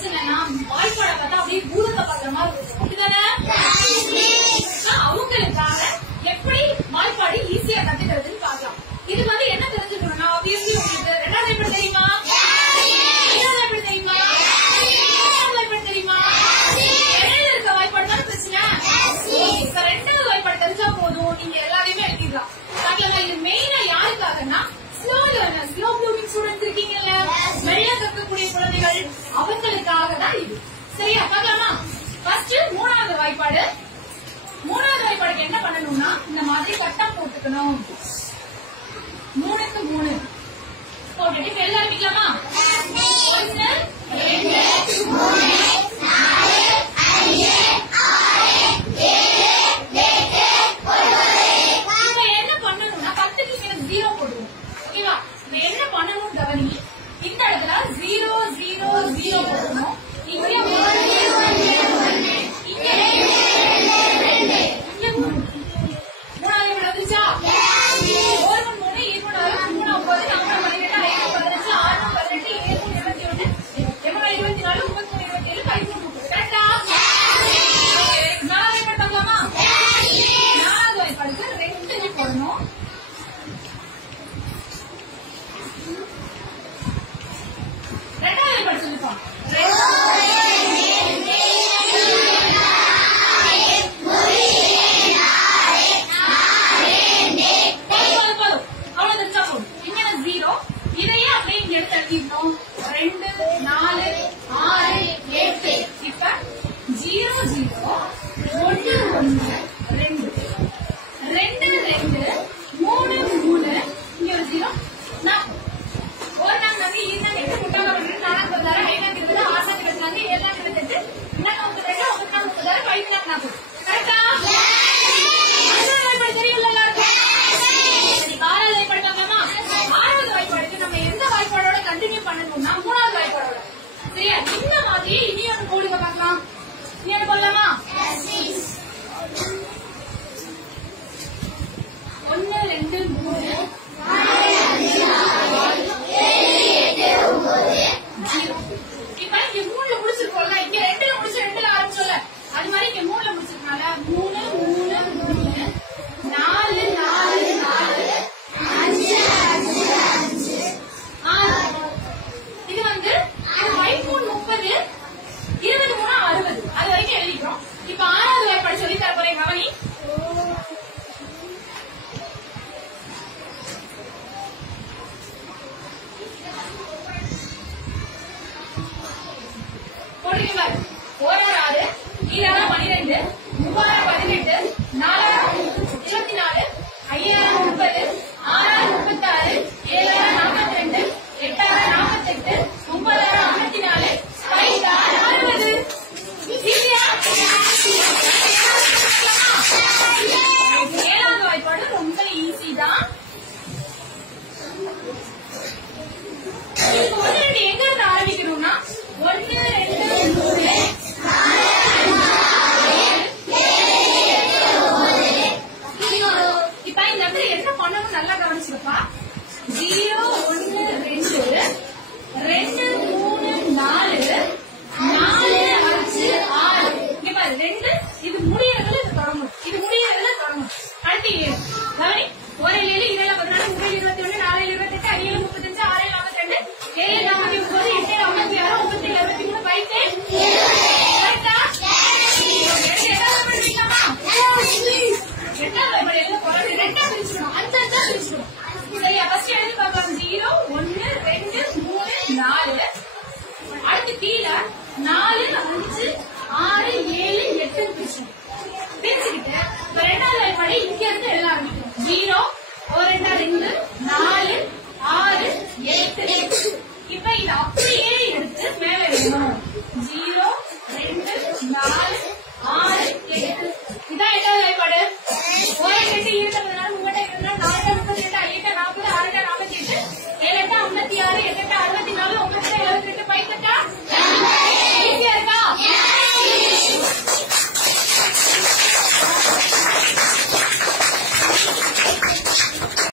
பிரச்சனைனா வாய்ப்பாட பார்த்தா அப்படியே பூதத்தை பார்க்குற மாதிரி இருக்கும். அப்படிதானே? அவங்களுக்காக எப்படி வாய்ப்பாடு ஈஸியா கத்துக்கிறதுன்னு பார்க்கலாம். இது வந்து என்ன தெரிஞ்சுக்கணும்னா ஆப்வியஸ்லி உங்களுக்கு ரெண்டாவது எப்படி தெரியுமா? மூணாவது எப்படி தெரியுமா? மூணாவது எப்படி தெரியுமா? இடையில இருக்க வாய்ப்பாடு தான் பிரச்சனை. இப்ப ரெண்டாவது வாய்ப்பாடு தெரிஞ்சா போதும், நீங்க எல்லாரையுமே எழுதிடலாம். இது மெயினா யாருக்காகனா slow learners, slow blooming students இருக்கீங்கல்ல, மெல்ல கற்கக்கூடிய குழந்தைகள், அவங்களுக்காக தான் இது. சரியா? பார்க்கலாமா? ஃபர்ஸ்ட் மூணாவது வாய்ப்பாடு. மூணாவது வாய்ப்பாடுக்கு என்ன பண்ணணும்னா இந்த மாதிரி கட்டம் போட்டுக்கணும். 3க்கு 3 போட்டுட்டு இப்ப எல்லாரும் நிக்கலாமா? 1 2 3 4 5 6 7 8 என்ன பண்ணணும்னா 10க்கு மேல 0 போடுவோம். ஓகேவா? இப்ப என்ன பண்ணணும் கவனி. இந்த இடத்துல 0 0 0 போடணும். இங்க 1 1 1 இங்க 2 2 மூணாவது வந்துச்சா? 1 3 2 3 9 4 12 5 15 6 18 7 21 24 23 27 13 கரெக்டா? நாலாவது வாய்ப்பாடு பார்க்கலாமா? நாலாவது வாய்ப்பாடுக்கு 2 போடணும். ரெண்டாவது வாய்ப்பாடு சொல்லிப்போம். இதையே அப்படியே இங்க எடுத்து எழுதிடணும். 2 4 6 8 இப்ப 0 0 1 1 2 2 2 3 3 இங்க ஒரு 0 4 ஒரு நாள் வந்து இருந்தாங்க எட்டு முட்டாக அப்படின்னு 4 பதினாறு 5 20 6 24 7 28 இன்னும் 32 34 30 5 40 கரெக்டா? தெரியல எல்லாருக்கும்? சரி, ஆறாவது வாய்ப்பாடு பார்க்கலாமா? ஆறாவது வாய்ப்பாடுக்கு நம்ம எந்த வாய்ப்பாடோட கண்டினியூ பண்ணணும்னா மூணாவது வாய்ப்பாடோட. சரியா? இந்த மாதிரி இனி ஒன்று போடுங்க பார்க்கலாம். இனி ஒன்று போடலாமா? 1 2 3 இப்ப இங்க 3ல முடிச்சிருக்கோம்ல, இங்க 2ல முடிச்சு 2ல ஆரம்பிச்சோம்ல, அது மாதிரி இங்க 3ல முடிச்சிருக்கனால 3 3 3 4 4 4 5 5 6 இது வந்து 5 30 23 60 அது வரைக்கும் எழுதிக்கிறோம். இப்ப ஆறாவது வாய்ப்பாடு சொல்லி தர போறேன் கவனி. போடுறீங்க 1 6 2 12 3 18 4 24 5 30 6 36 7 42 8 48 9 54 5 60 ஏழாவது வாய்ப்பாடு ரொம்ப ஈஸி தான். எங்க இருந்து ஆரம்பிக்கணும்னா 1 2 3 இப்ப இந்த இடத்துல என்ன பண்ணணும் நல்லா கவனிச்சுப்பா. 0 1 2 2 3 4 4 5 6 இங்க பாரு 2 இது முடியறதுல இது தொடங்கணும். இது முடியறதுல தொடங்கணும். அடுத்து கவனி 1 7 7 14 3 21 4 28 5 35 6 42 7 49 8 56 9 23 5 கரெக்டா? சரியா? ஃபர்ஸ்ட் எழுதி பார்க்கலாம். 0 1 2 3 4 அடுத்து கீழே 4 5 6 7 8 பிரிச்சுக்கிட்டு ரெண்டாவது வாய்ப்பாடு இங்க இருந்து எழுத ஆரம்பிக்கும். 0 1 2 4 6 8 இப்ப இது அப்படியே எடுத்து மேல எழுதணும்.